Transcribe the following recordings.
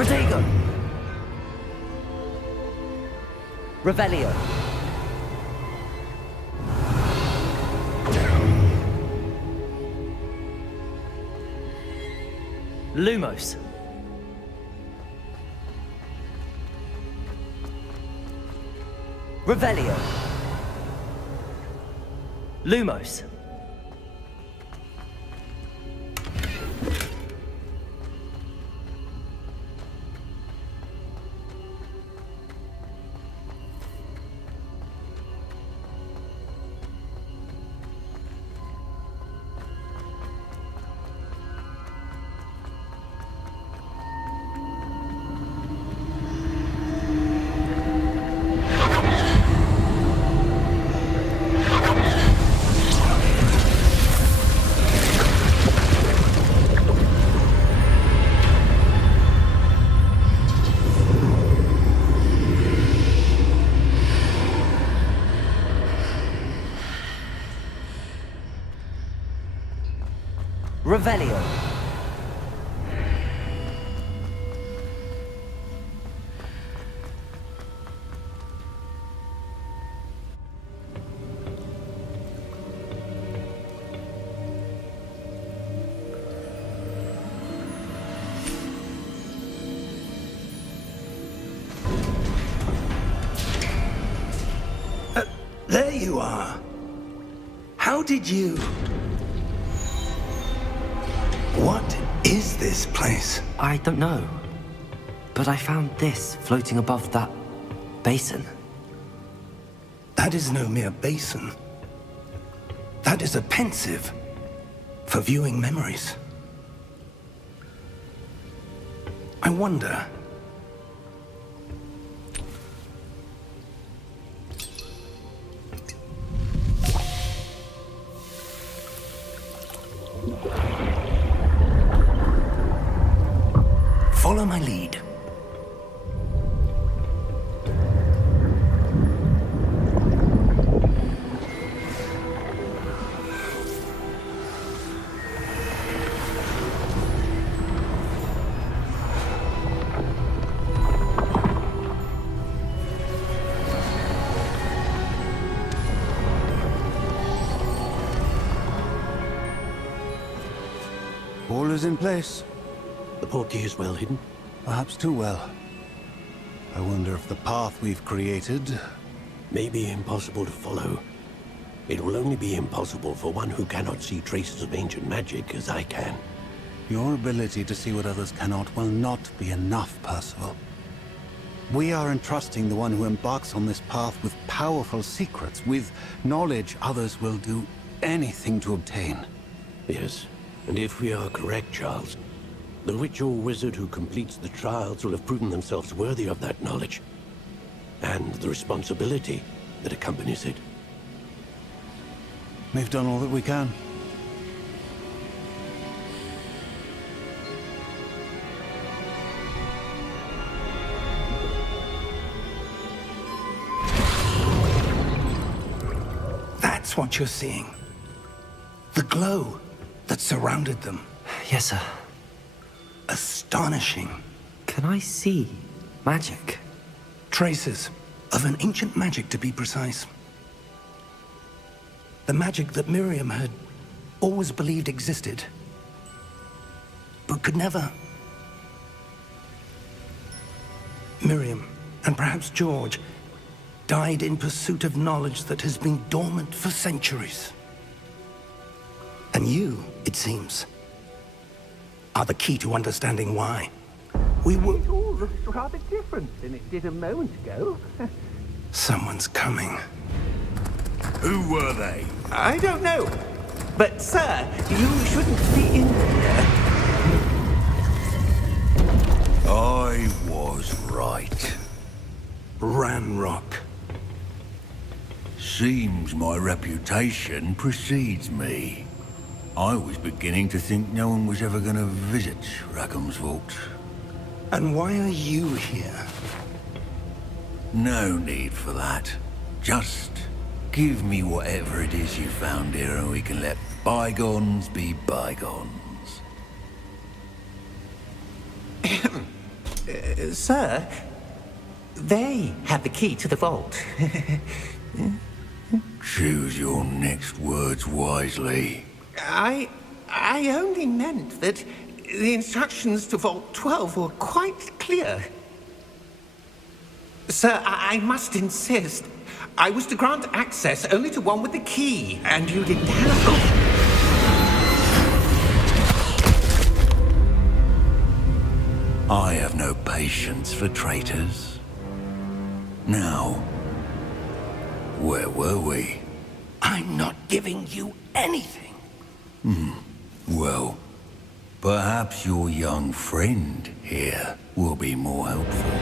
Protego! Revelio. Lumos. Revelio. Lumos. Revelio. There you are. How did you... What is this place? I don't know. But I found this floating above that basin. That is no mere basin. That is a pensive for viewing memories. I wonder... Follow my lead. All is in place. The portkey is well hidden. Perhaps too well. I wonder if the path we've created... May be impossible to follow. It will only be impossible for one who cannot see traces of ancient magic as I can. Your ability to see what others cannot will not be enough, Percival. We are entrusting the one who embarks on this path with powerful secrets, with knowledge others will do anything to obtain. Yes, and if we are correct, Charles, the witch or wizard who completes the trials will have proven themselves worthy of that knowledge, and the responsibility that accompanies it. We've done all that we can. That's what you're seeing. The glow that surrounded them. Yes, sir. Astonishing. Can I see magic? Traces of an ancient magic, to be precise. The magic that Miriam had always believed existed, but could never. Miriam, and perhaps George, died in pursuit of knowledge that has been dormant for centuries. And you, it seems, are the key to understanding why. We were... It all looks rather different than it did a moment ago. Someone's coming. Who were they? I don't know. But, sir, you shouldn't be in here. I was right. Ranrock. Seems my reputation precedes me. I was beginning to think no one was ever going to visit Rackham's Vault. And why are you here? No need for that. Just give me whatever it is you found here and we can let bygones be bygones. Sir, they had the key to the vault. Choose your next words wisely. I only meant that the instructions to Vault 12 were quite clear. Sir, I must insist. I was to grant access only to one with the key, and you didn't have... I have no patience for traitors. Now, where were we? I'm not giving you anything. Well, perhaps your young friend here will be more helpful.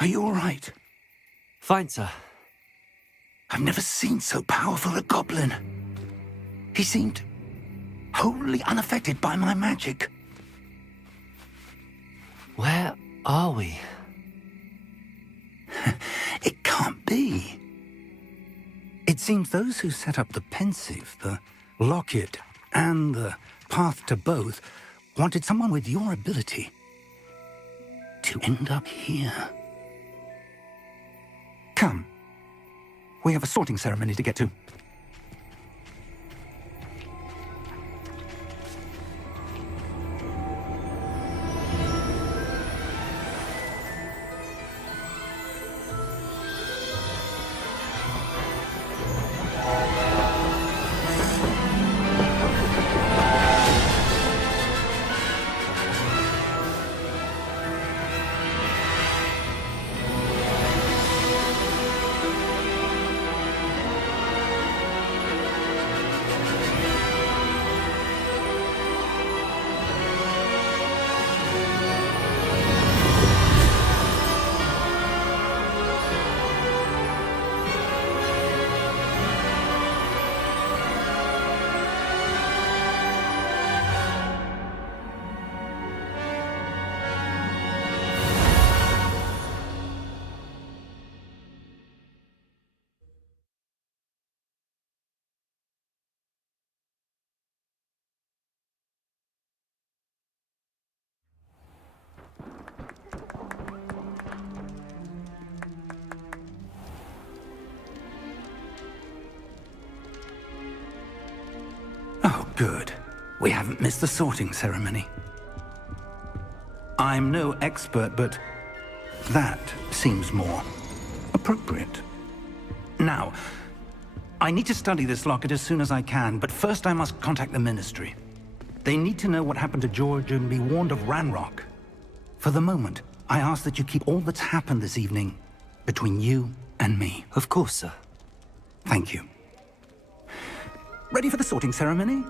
Are you all right? Fine, sir. I've never seen so powerful a goblin. He seemed wholly unaffected by my magic. Where are we? It can't be. It seems those who set up the pensive, the locket, and the path to both wanted someone with your ability to end up here. Come. We have a sorting ceremony to get to. Oh, good. We haven't missed the sorting ceremony. I'm no expert, but that seems more appropriate. Now, I need to study this locket as soon as I can, but first I must contact the Ministry. They need to know what happened to George and be warned of Ranrock. For the moment, I ask that you keep all that's happened this evening between you and me. Of course, sir. Thank you. Ready for the sorting ceremony?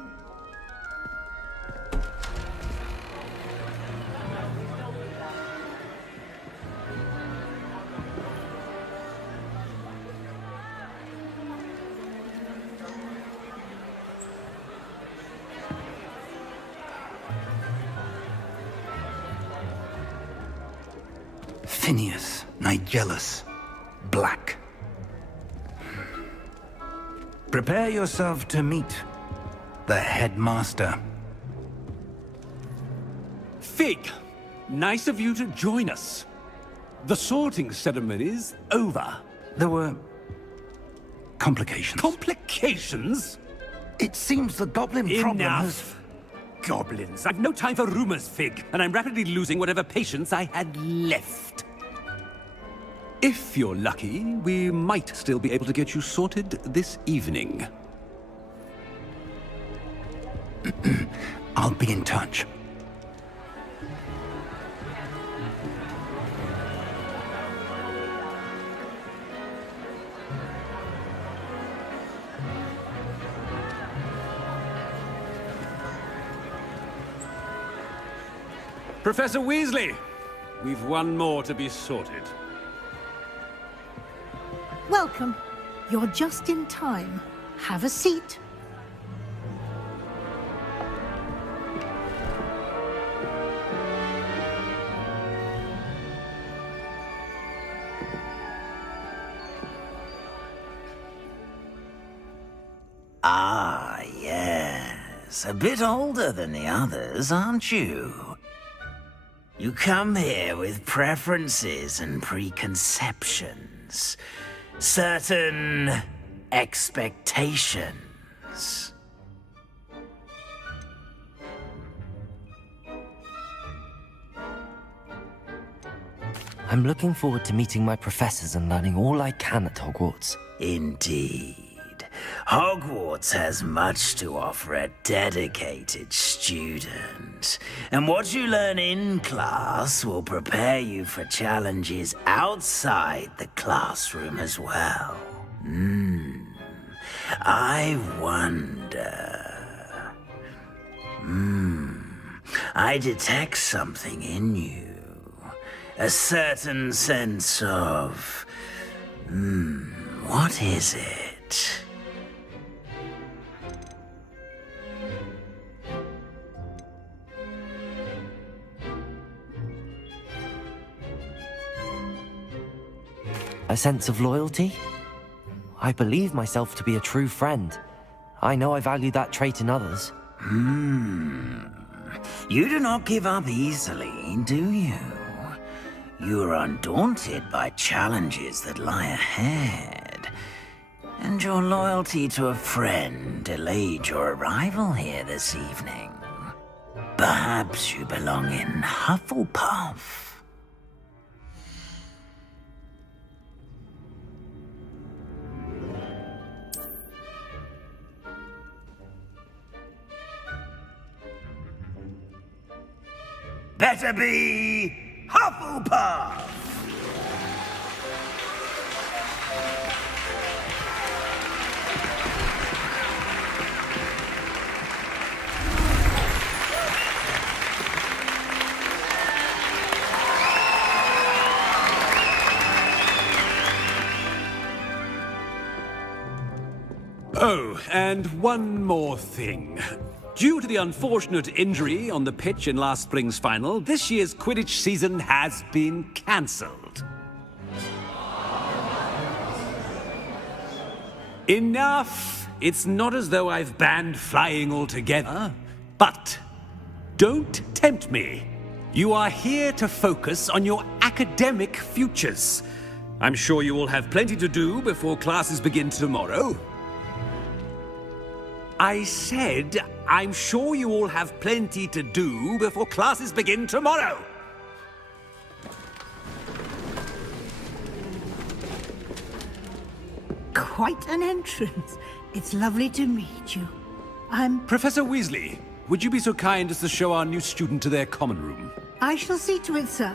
Phineas, Nigellus, Black. Prepare yourself to meet the headmaster. Fig, nice of you to join us. The sorting ceremony's over. There were Complications. Complications? It seems the goblin problem has... Enough! Goblins. I've no time for rumors, Fig, and I'm rapidly losing whatever patience I had left. If you're lucky, we might still be able to get you sorted this evening. I'll be in touch. Professor Weasley, we've one more to be sorted. Welcome. You're just in time. Have a seat. Ah, yes. A bit older than the others, aren't you? You come here with preferences and preconceptions. Certain expectations. I'm looking forward to meeting my professors and learning all I can at Hogwarts. Indeed. Hogwarts has much to offer a dedicated student. And what you learn in class will prepare you for challenges outside the classroom as well. I wonder... I detect something in you. A certain sense of... what is it? A sense of loyalty? I believe myself to be a true friend. I know I value that trait in others. You do not give up easily, do you? You are undaunted by challenges that lie ahead. And your loyalty to a friend delayed your arrival here this evening. Perhaps you belong in Hufflepuff. Better be Hufflepuff! Oh, and one more thing. Due to the unfortunate injury on the pitch in last spring's final, this year's Quidditch season has been cancelled. Enough! It's not as though I've banned flying altogether, but don't tempt me. You are here to focus on your academic futures. I'm sure you will have plenty to do before classes begin tomorrow. I said, I'm sure you all have plenty to do before classes begin tomorrow. Quite an entrance. It's lovely to meet you. Professor Weasley, would you be so kind as to show our new student to their common room? I shall see to it, sir.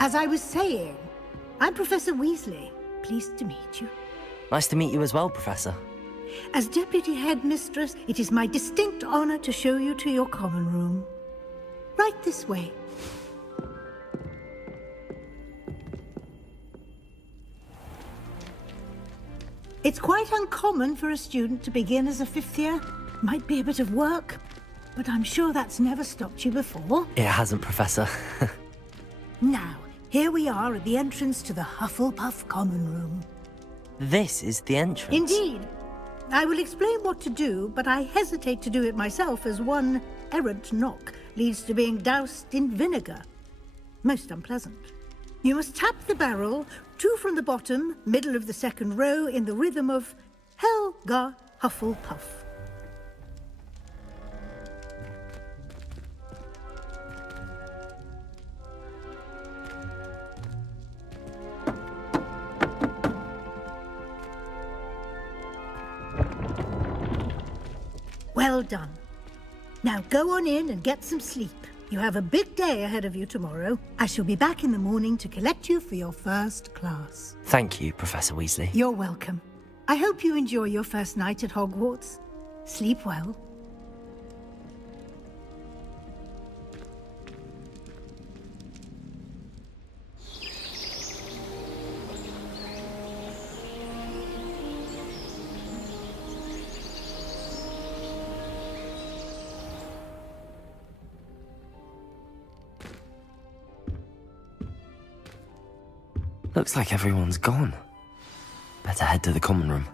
As I was saying, I'm Professor Weasley. Pleased to meet you. Nice to meet you as well, Professor. As Deputy Headmistress, it is my distinct honor to show you to your common room. Right this way. It's quite uncommon for a student to begin as a fifth year. Might be a bit of work, but I'm sure that's never stopped you before. It hasn't, Professor. Now, here we are at the entrance to the Hufflepuff common room. This is the entrance. Indeed. I will explain what to do, but I hesitate to do it myself as one errant knock leads to being doused in vinegar. Most unpleasant. You must tap the barrel 2 from the bottom, middle of the second row, in the rhythm of Helga Hufflepuff. Well done. Now go on in and get some sleep. You have a big day ahead of you tomorrow. I shall be back in the morning to collect you for your first class. Thank you, Professor Weasley. You're welcome. I hope you enjoy your first night at Hogwarts. Sleep well. Looks like everyone's gone. Better head to the common room.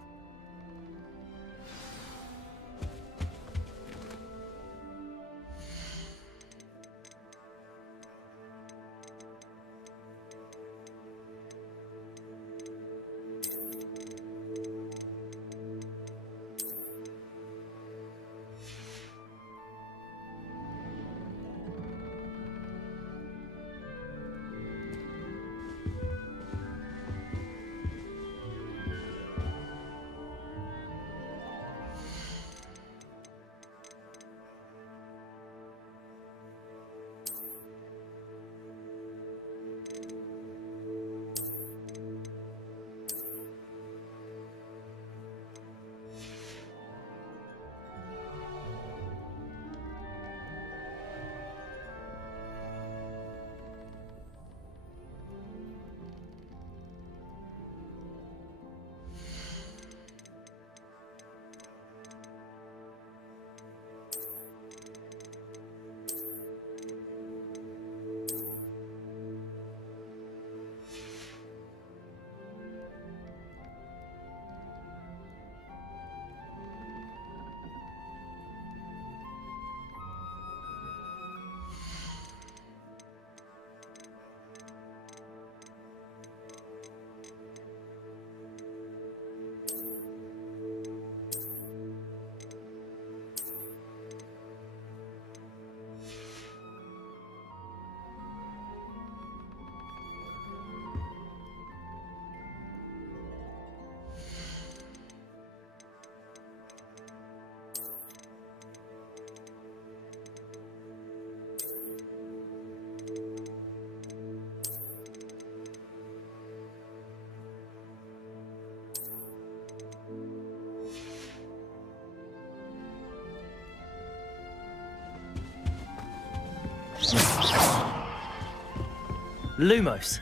Lumos.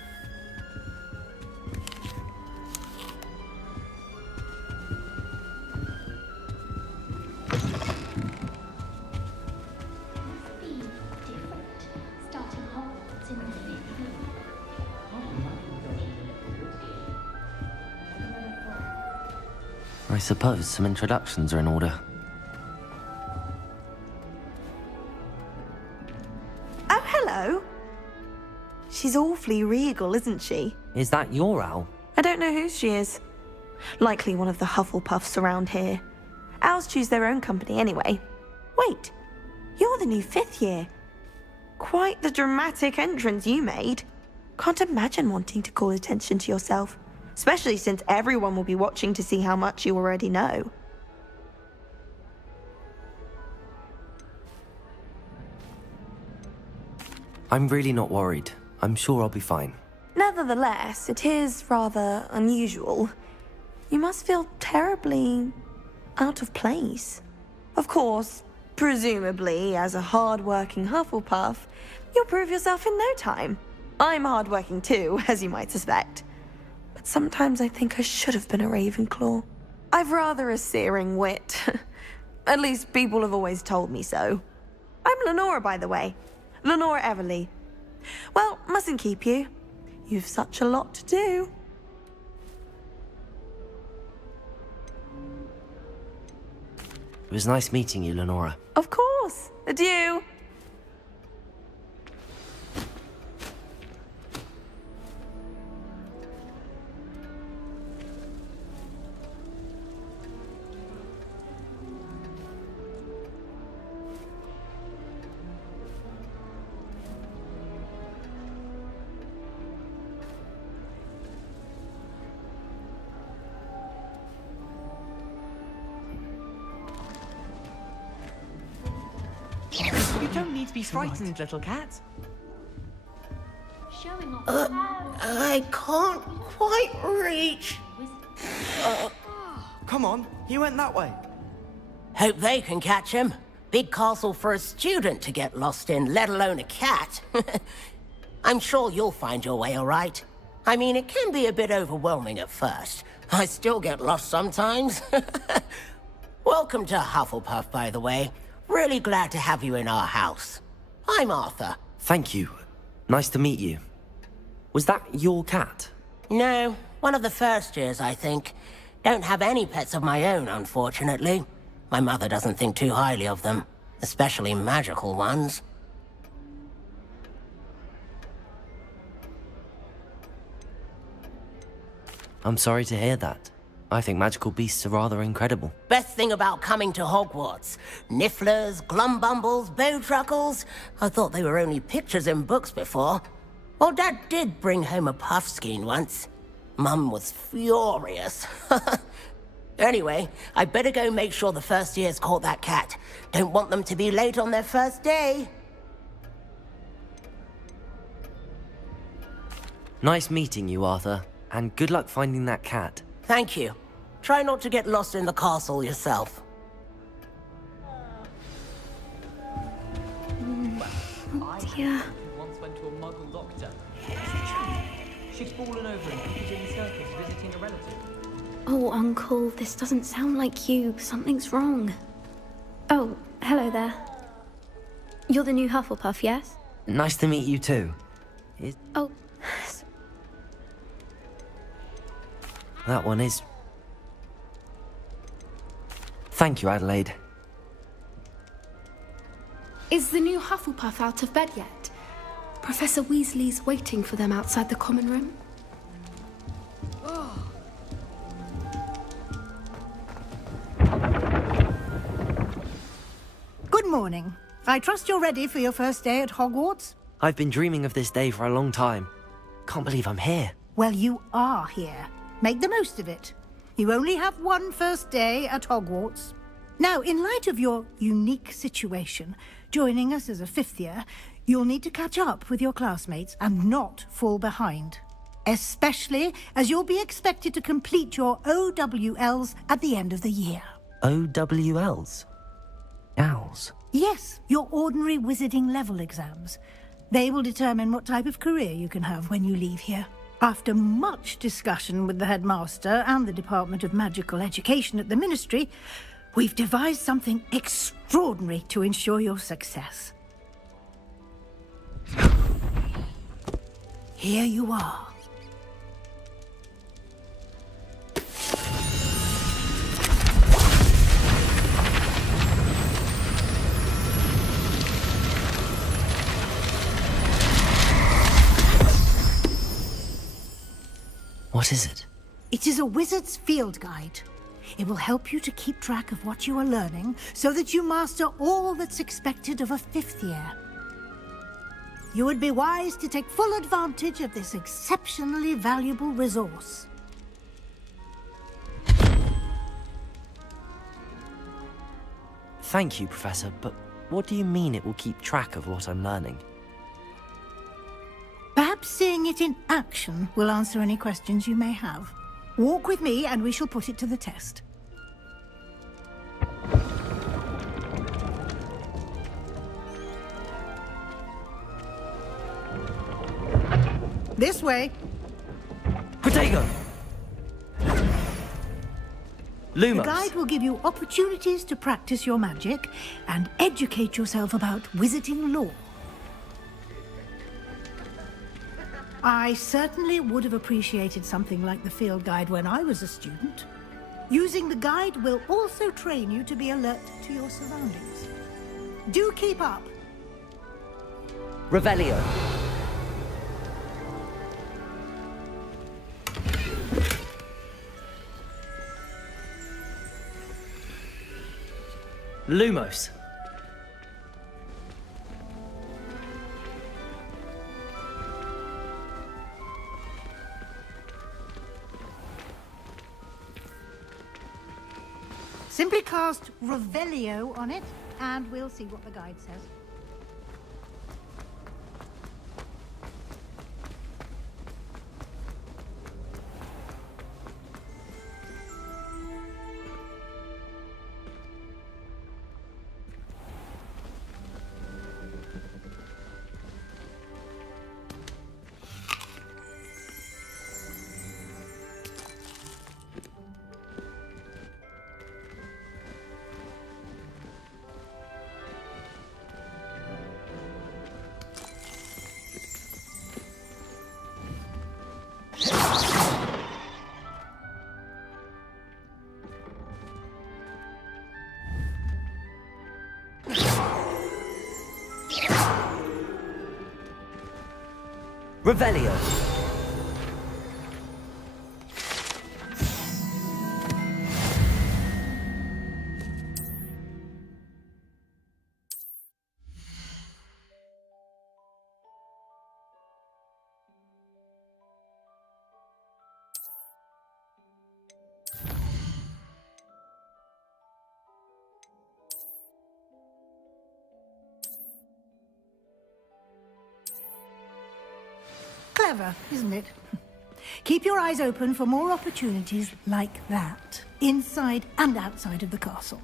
Starting Hogwarts in the 5th year. I suppose some introductions are in order. Oh, hello. She's awfully regal, isn't she? Is that your owl? I don't know who she is. Likely one of the Hufflepuffs around here. Owls choose their own company anyway. Wait, you're the new 5th year. Quite the dramatic entrance you made. Can't imagine wanting to call attention to yourself, especially since everyone will be watching to see how much you already know. I'm really not worried. I'm sure I'll be fine. Nevertheless, it is rather unusual. You must feel terribly out of place. Of course, presumably, as a hard-working Hufflepuff, you'll prove yourself in no time. I'm hard-working too, as you might suspect. But sometimes I think I should have been a Ravenclaw. I've rather a searing wit. At least people have always told me so. I'm Lenora, by the way. Lenora Everly. Well, mustn't keep you. You've such a lot to do. It was nice meeting you, Lenora. Of course. Adieu. don't need to be frightened, little cat. Showing off. I can't quite reach. Come on, he went that way. Hope they can catch him. Big castle for a student to get lost in, let alone a cat. I'm sure you'll find your way all right. I mean, it can be a bit overwhelming at first. I still get lost sometimes. Welcome to Hufflepuff, by the way. Really glad to have you in our house. I'm Arthur. Thank you. Nice to meet you. Was that your cat? No, one of the first years, I think. Don't have any pets of my own, unfortunately. My mother doesn't think too highly of them, especially magical ones. I'm sorry to hear that. I think magical beasts are rather incredible. Best thing about coming to Hogwarts. Nifflers, glumbumbles, bowtruckles. I thought they were only pictures in books before. Well, Dad did bring home a puffskein once. Mum was furious. Anyway, I better go make sure the first years caught that cat. Don't want them to be late on their first day. Nice meeting you, Arthur. And good luck finding that cat. Thank you. Try not to get lost in the castle yourself. Dear. Once went to a muggle doctor. She'd fallen over in Pigeon Circus visiting a relative. Oh, Uncle, this doesn't sound like you. Something's wrong. Oh, hello there. You're the new Hufflepuff, yes? Nice to meet you too. Oh, That one is... Thank you, Adelaide. Is the new Hufflepuff out of bed yet? Professor Weasley's waiting for them outside the common room. Good morning. I trust you're ready for your first day at Hogwarts? I've been dreaming of this day for a long time. Can't believe I'm here. Well, you are here. Make the most of it. You only have one first day at Hogwarts. Now, in light of your unique situation, joining us as a fifth year, you'll need to catch up with your classmates and not fall behind. Especially as you'll be expected to complete your OWLs at the end of the year. OWLs? Owls? Yes, your ordinary wizarding level exams. They will determine what type of career you can have when you leave here. After much discussion with the headmaster and the Department of Magical Education at the Ministry, we've devised something extraordinary to ensure your success. Here you are. What is it? It is a wizard's field guide. It will help you to keep track of what you are learning so that you master all that's expected of a fifth year. You would be wise to take full advantage of this exceptionally valuable resource. Thank you, Professor, but what do you mean it will keep track of what I'm learning? Perhaps seeing it in action will answer any questions you may have. Walk with me and we shall put it to the test. This way. Protego! The Lumos! guide will give you opportunities to practice your magic and educate yourself about wizarding lore. I certainly would have appreciated something like the field guide when I was a student. Using the guide will also train you to be alert to your surroundings. Do keep up. Revelio. Lumos. Simply cast Revelio on it, and we'll see what the guide says. Revelio. Clever, isn't it? Keep your eyes open for more opportunities like that, inside and outside of the castle.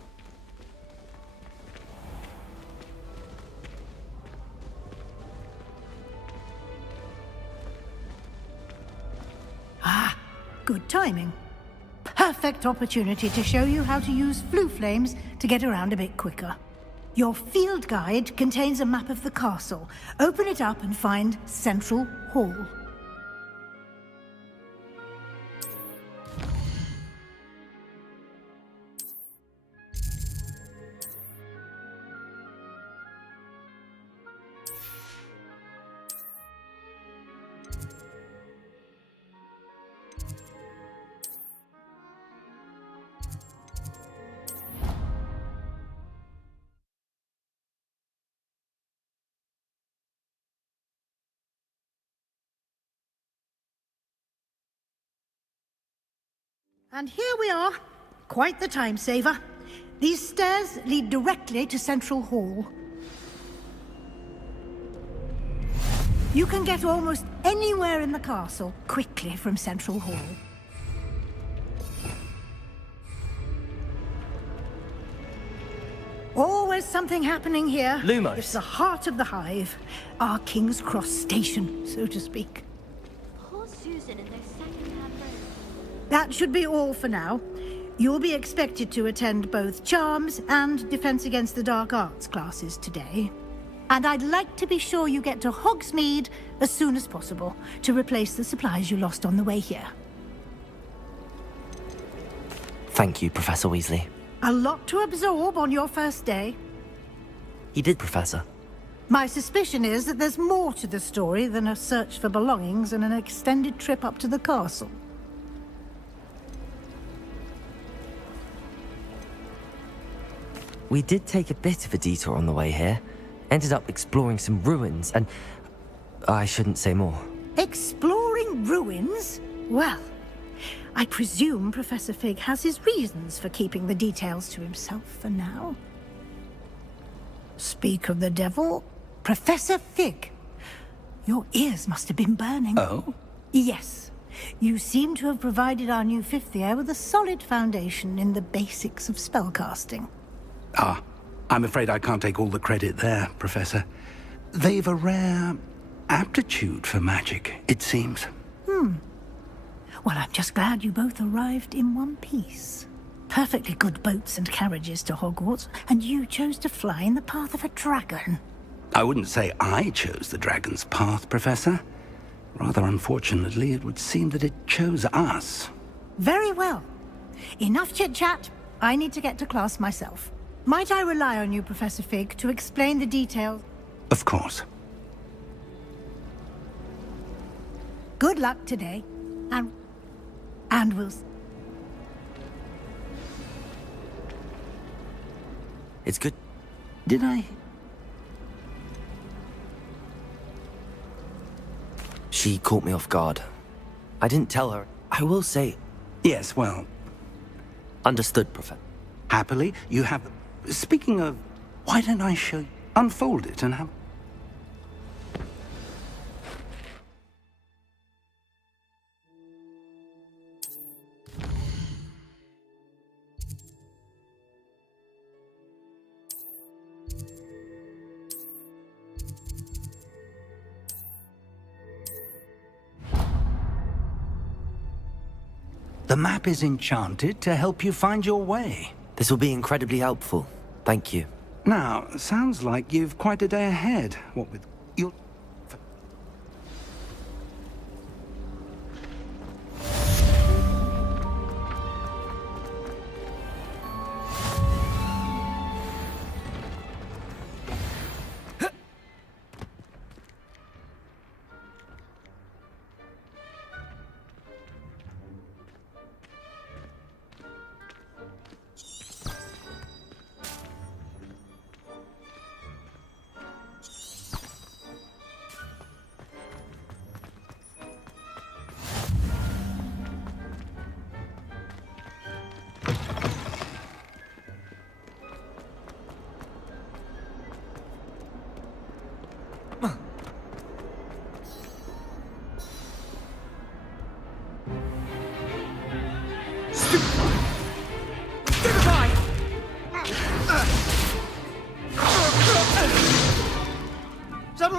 Ah, good timing. Perfect opportunity to show you how to use flue flames to get around a bit quicker. Your field guide contains a map of the castle. Open it up and find Central Hall. And here we are. Quite the time saver. These stairs lead directly to Central Hall. You can get almost anywhere in the castle quickly from Central Hall. Always something happening here. Lumos. It's the heart of the hive. Our King's Cross station, so to speak. Poor Susan in those second-hand robes. That should be all for now. You'll be expected to attend both Charms and Defense Against the Dark Arts classes today. And I'd like to be sure you get to Hogsmeade as soon as possible to replace the supplies you lost on the way here. Thank you, Professor Weasley. A lot to absorb on your first day. He did, Professor. My suspicion is that there's more to the story than a search for belongings and an extended trip up to the castle. We did take a bit of a detour on the way here. Ended up exploring some ruins, and I shouldn't say more. Exploring ruins? Well, I presume Professor Fig has his reasons for keeping the details to himself for now. Speak of the devil, Professor Fig. Your ears must have been burning. Oh? Yes. You seem to have provided our new fifth year with a solid foundation in the basics of spellcasting. Ah, I'm afraid I can't take all the credit there, Professor. They've a rare aptitude for magic, it seems. Well, I'm just glad you both arrived in one piece. Perfectly good boats and carriages to Hogwarts, and you chose to fly in the path of a dragon. I wouldn't say I chose the dragon's path, Professor. Rather unfortunately, it would seem that it chose us. Very well. Enough chit-chat. I need to get to class myself. Might I rely on you, Professor Fig, to explain the details? Of course. Good luck today, and we'll... It's good. Did I? She caught me off guard. I didn't tell her. I will say... Yes, well... Understood, Professor. Happily, you have... Speaking of... Why don't I show you? Unfold it and have... The map is enchanted to help you find your way. This will be incredibly helpful. Thank you. Now, sounds like you've quite a day ahead. What with your...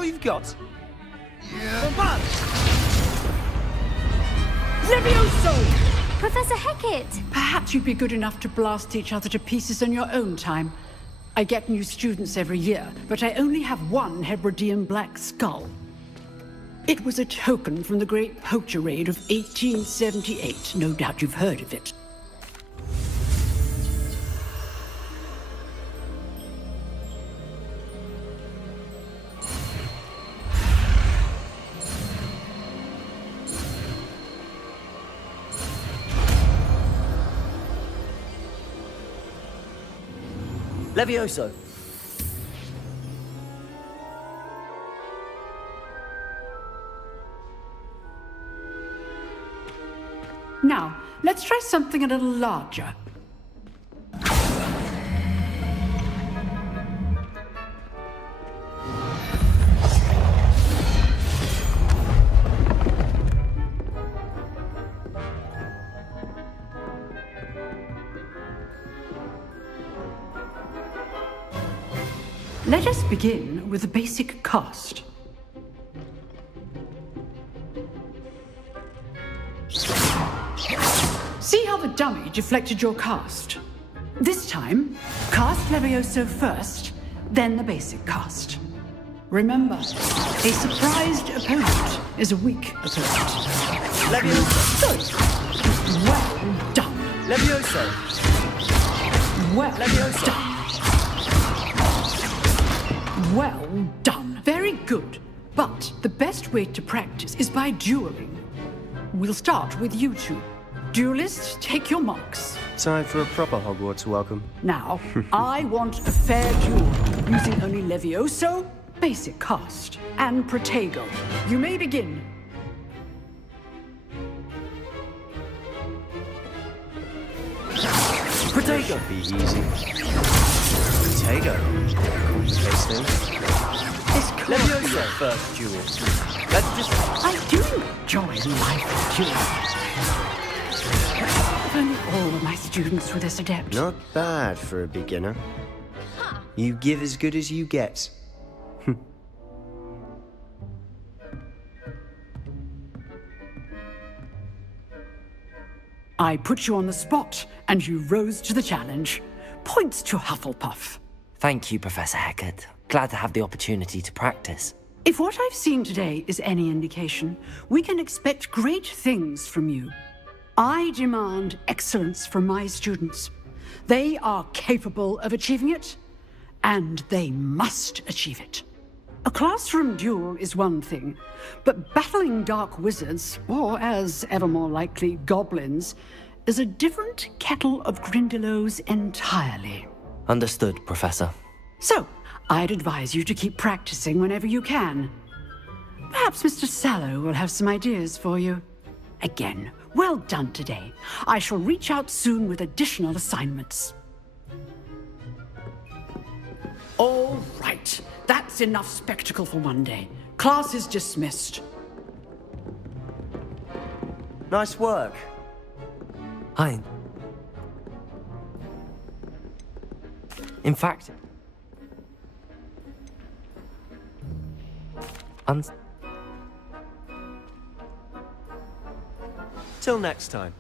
all you've got? Levioso! Professor Hecat! Perhaps you'd be good enough to blast each other to pieces on your own time. I get new students every year, but I only have one Hebridean black skull. It was a token from the Great Poacher Raid of 1878. No doubt you've heard of it. Levioso. Now, let's try something a little larger. Let us begin with the basic cast. See how the dummy deflected your cast? This time, cast Levioso first, then the basic cast. Remember, a surprised opponent is a weak opponent. Levioso. Good. Well done. Levioso. Well Levioso. done. Well done. Very good. But the best way to practice is by dueling. We'll start with you two. Duelists, take your marks. Time for a proper Hogwarts welcome. Now, I want a fair duel, using only Levioso, basic cast, and Protego. You may begin. Protego. Be easy. Protego. Levioso. First duel. Let's just... I do enjoy life duel. If only all of my students were this adept. Not bad for a beginner. You give as good as you get. I put you on the spot, and you rose to the challenge. Points to Hufflepuff. Thank you, Professor Hecat. Glad to have the opportunity to practice. If what I've seen today is any indication, we can expect great things from you. I demand excellence from my students. They are capable of achieving it, and they must achieve it. A classroom duel is one thing, but battling dark wizards, or as ever more likely, goblins, is a different kettle of Grindylows entirely. Understood, Professor. So, I'd advise you to keep practicing whenever you can. Perhaps Mr. Sallow will have some ideas for you. Again, well done today. I shall reach out soon with additional assignments. All right. That's enough spectacle for one day. Class is dismissed. Nice work. In fact... Till next time.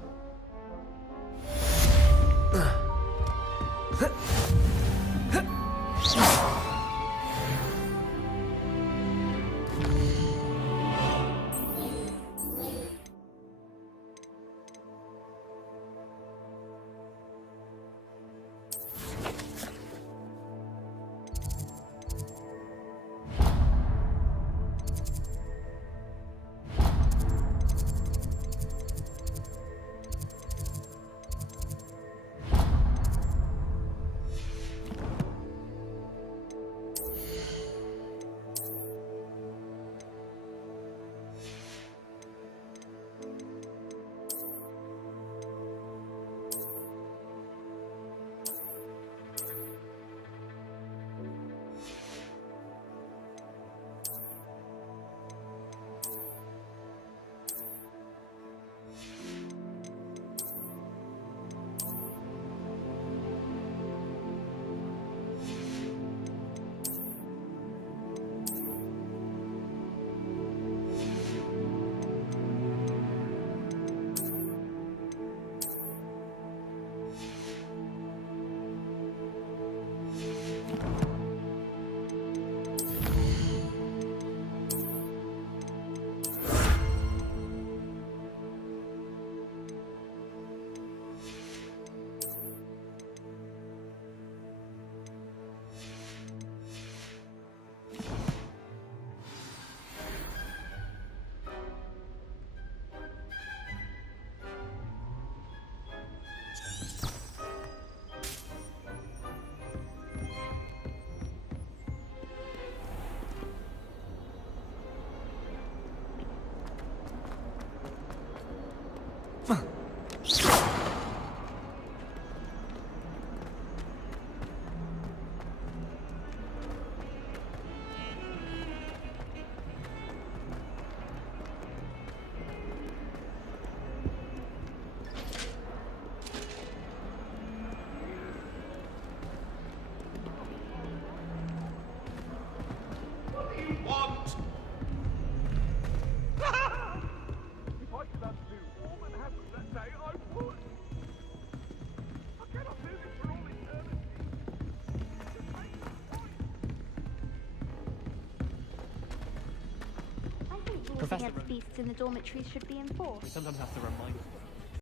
want! If I could undo all that happened that day, I would! I cannot do this for all eternity! I think rules against beasts in the dormitories should be enforced. We sometimes have to remind them.